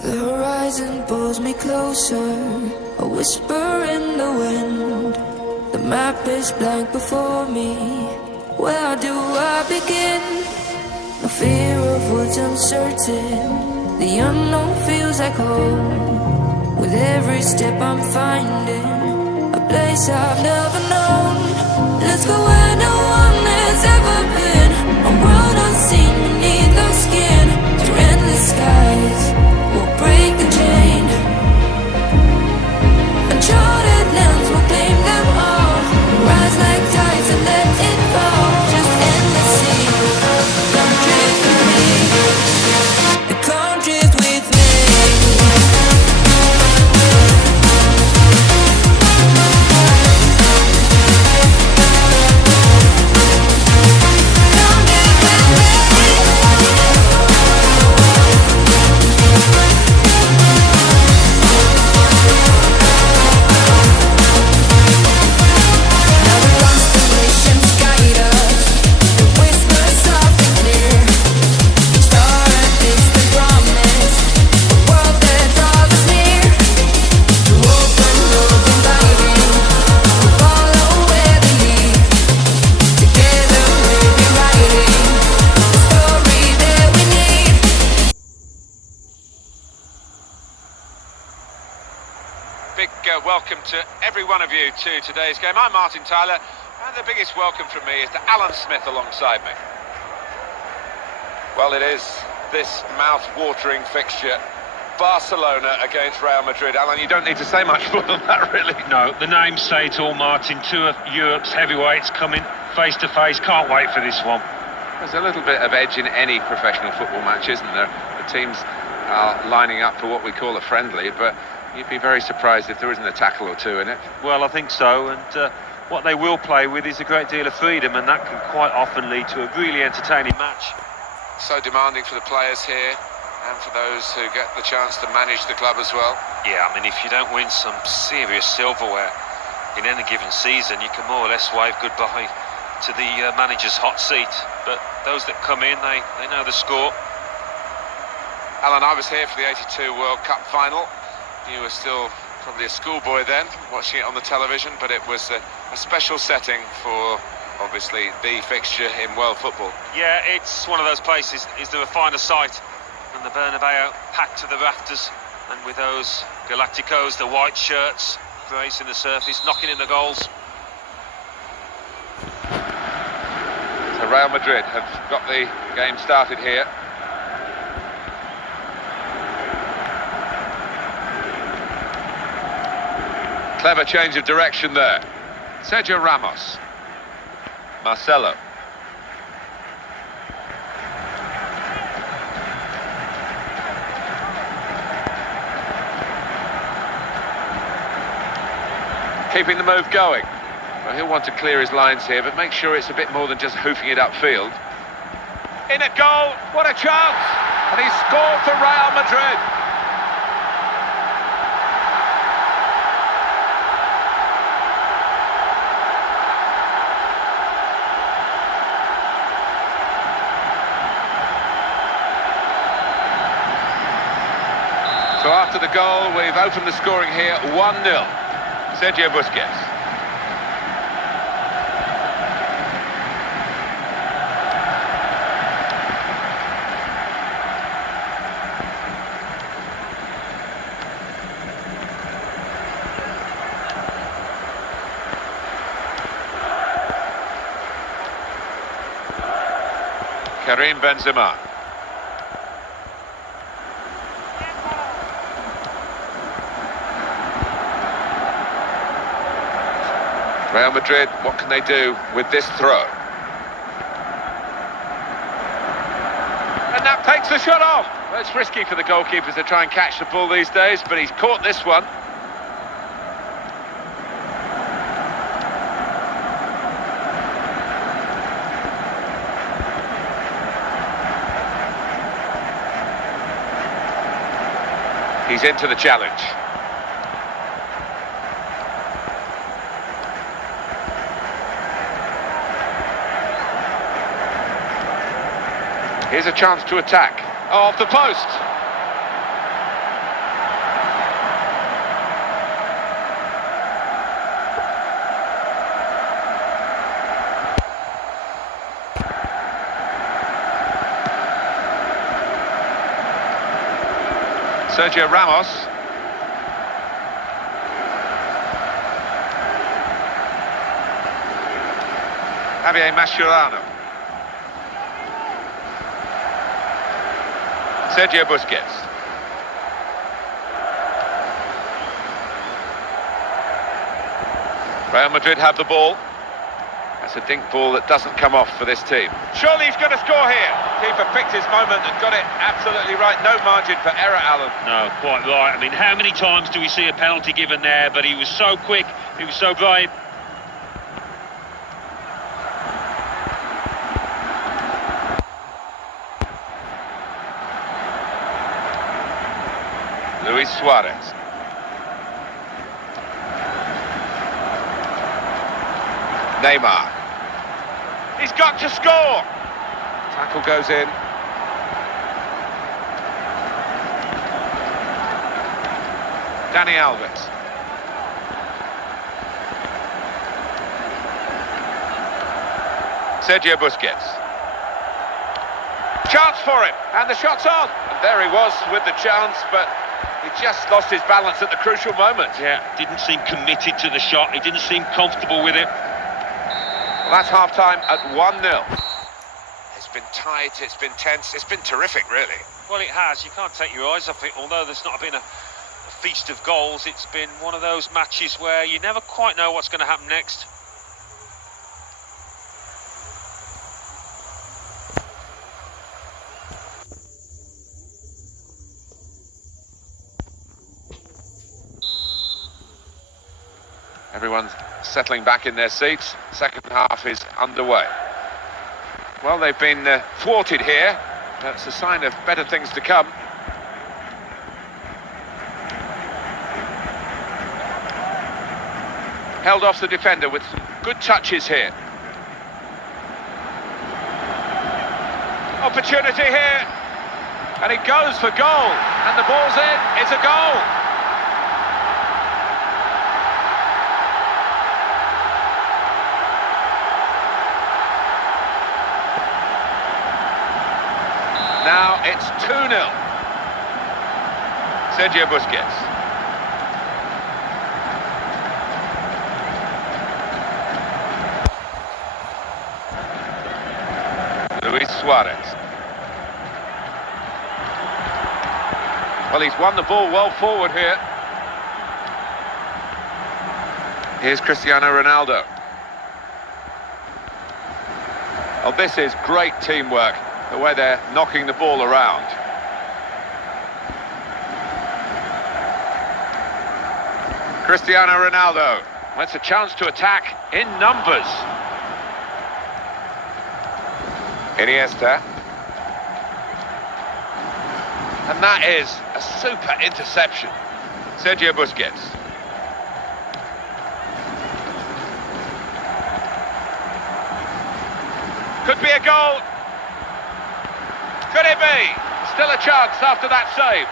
The horizon pulls me closer, a whisper in the wind. The map is blank before me, where do I begin? No fear of what's uncertain, the unknown feels like home. With every step I'm finding a place I've never known. Let's go where no one has ever been, a world unseen beneath our skin. Through endless skies we'll break the chain. Uncharted lands will claim them all. Rise like tides and let it fall. Just endless sea. Come drift with me. Come drift with me. Big welcome to every one of you to today's game. I'm Martin Tyler, and the biggest welcome from me is to Alan Smith alongside me. Well, it is this mouth-watering fixture, Barcelona against Real Madrid. Alan, you don't need to say much more than that, really. No, the names say it all, Martin. Two of Europe's heavyweights coming face-to-face. Can't wait for this one. There's a little bit of edge in any professional football match, isn't there? The teams are lining up for what we call a friendly, but you'd be very surprised if there isn't a tackle or two in it. Well, I think so, and what they will play with is a great deal of freedom, and that can quite often lead to a really entertaining match. So demanding for the players here, and for those who get the chance to manage the club as well. Yeah, I mean, if you don't win some serious silverware in any given season, you can more or less wave goodbye to the manager's hot seat. But those that come in, they know the score. Alan, I was here for the '82 World Cup final. You were still probably a schoolboy then, watching it on the television, but it was a special setting for, obviously, the fixture in world football. Yeah, it's one of those places. Is there a finer sight than the Bernabeu packed to the rafters, and with those Galacticos, the white shirts, gracing the surface, knocking in the goals. So Real Madrid have got the game started here. Clever change of direction there. Sergio Ramos. Marcelo. Keeping the move going. Well, he'll want to clear his lines here, but make sure it's a bit more than just hoofing it upfield. In a goal, what a chance! And he's scored for Real Madrid. So after the goal, we've opened the scoring here, 1-0. Sergio Busquets. Karim Benzema. Real Madrid, what can they do with this throw? And that takes the shot off. Well, it's risky for the goalkeepers to try and catch the ball these days, but he's caught this one. He's into the challenge. Here's a chance to attack. Oh, off the post. Sergio Ramos. Javier Mascherano. Sergio Busquets. Real Madrid have the ball. That's a dink ball that doesn't come off for this team. Surely he's going to score here. Keeper picked his moment and got it absolutely right. No margin for error, Alan. No, quite right. I mean, how many times do we see a penalty given there? But he was so quick, he was so brave. Luis Suarez. Neymar. He's got to score! Tackle goes in. Dani Alves. Sergio Busquets. Chance for him, and the shot's on. And there he was with the chance, but he just lost his balance at the crucial moment. Yeah, didn't seem committed to the shot. He didn't seem comfortable with it. Well, that's half-time at 1-0. It's been tight, it's been tense, it's been terrific, really. Well, it has. You can't take your eyes off it. Although there's not been a feast of goals, it's been one of those matches where you never quite know what's going to happen next. Everyone's settling back in their seats. Second half is underway. Well, they've been thwarted here. That's a sign of better things to come. Held off the defender with some good touches here. Opportunity here. And he goes for goal. And the ball's in. It's a goal. Now it's 2-0. Sergio Busquets. Luis Suarez. Well, he's won the ball well forward here. Here's Cristiano Ronaldo. Well, this is great teamwork. The way they're knocking the ball around. Cristiano Ronaldo. Well, it's a chance to attack in numbers. Iniesta. And that is a super interception. Sergio Busquets. Could be a goal. Could it be? Still a chance after that save.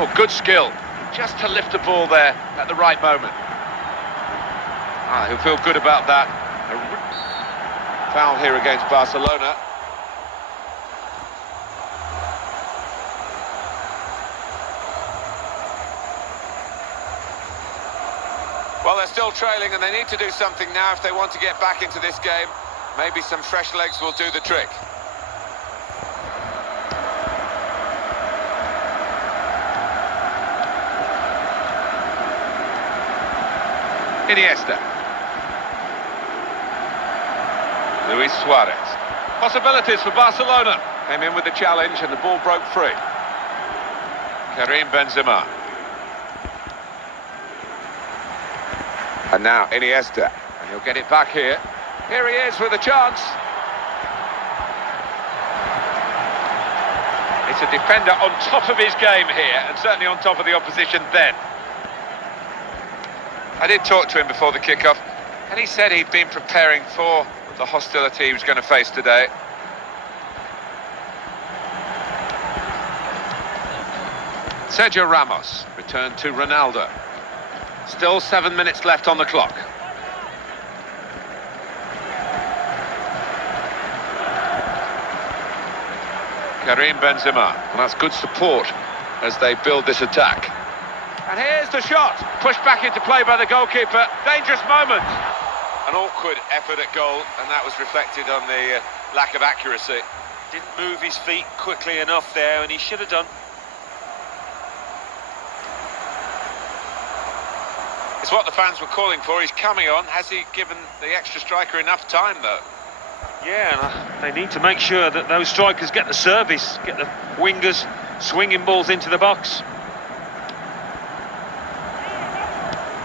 Oh, good skill. Just to lift the ball there at the right moment. He'll feel good about that. A foul here against Barcelona. Well, they're still trailing and they need to do something now if they want to get back into this game. Maybe some fresh legs will do the trick. Iniesta. Luis Suarez. Possibilities for Barcelona. Came in with the challenge and the ball broke free. Karim Benzema. And now Iniesta, and he'll get it back here. Here he is with a chance. It's a defender on top of his game here, and certainly on top of the opposition then. I did talk to him before the kickoff, and he said he'd been preparing for the hostility he was going to face today. Sergio Ramos returned to Ronaldo. Still 7 minutes left on the clock. Karim Benzema. And that's good support as they build this attack. And here's the shot. Pushed back into play by the goalkeeper. Dangerous moment. An awkward effort at goal, and that was reflected on the lack of accuracy. Didn't move his feet quickly enough there, and he should have done. It's what the fans were calling for. He's coming on. Has he given the extra striker enough time, though? Yeah, and they need to make sure that those strikers get the service, get the wingers swinging balls into the box.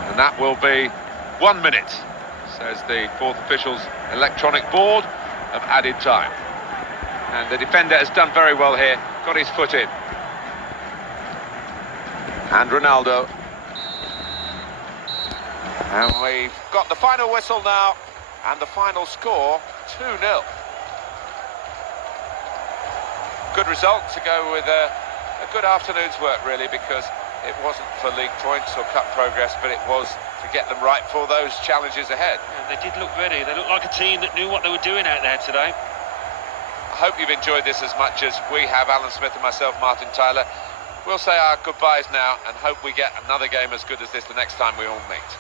And that will be 1 minute, says the fourth official's electronic board of added time. And the defender has done very well here, got his foot in. And Ronaldo. And we've got the final whistle now, and the final score, 2-0. Good result to go with a good afternoon's work, really, because it wasn't for league points or cup progress, but it was to get them right for those challenges ahead. Yeah, they did look ready. They looked like a team that knew what they were doing out there today. I hope you've enjoyed this as much as we have, Alan Smith and myself, Martin Tyler. We'll say our goodbyes now and hope we get another game as good as this the next time we all meet.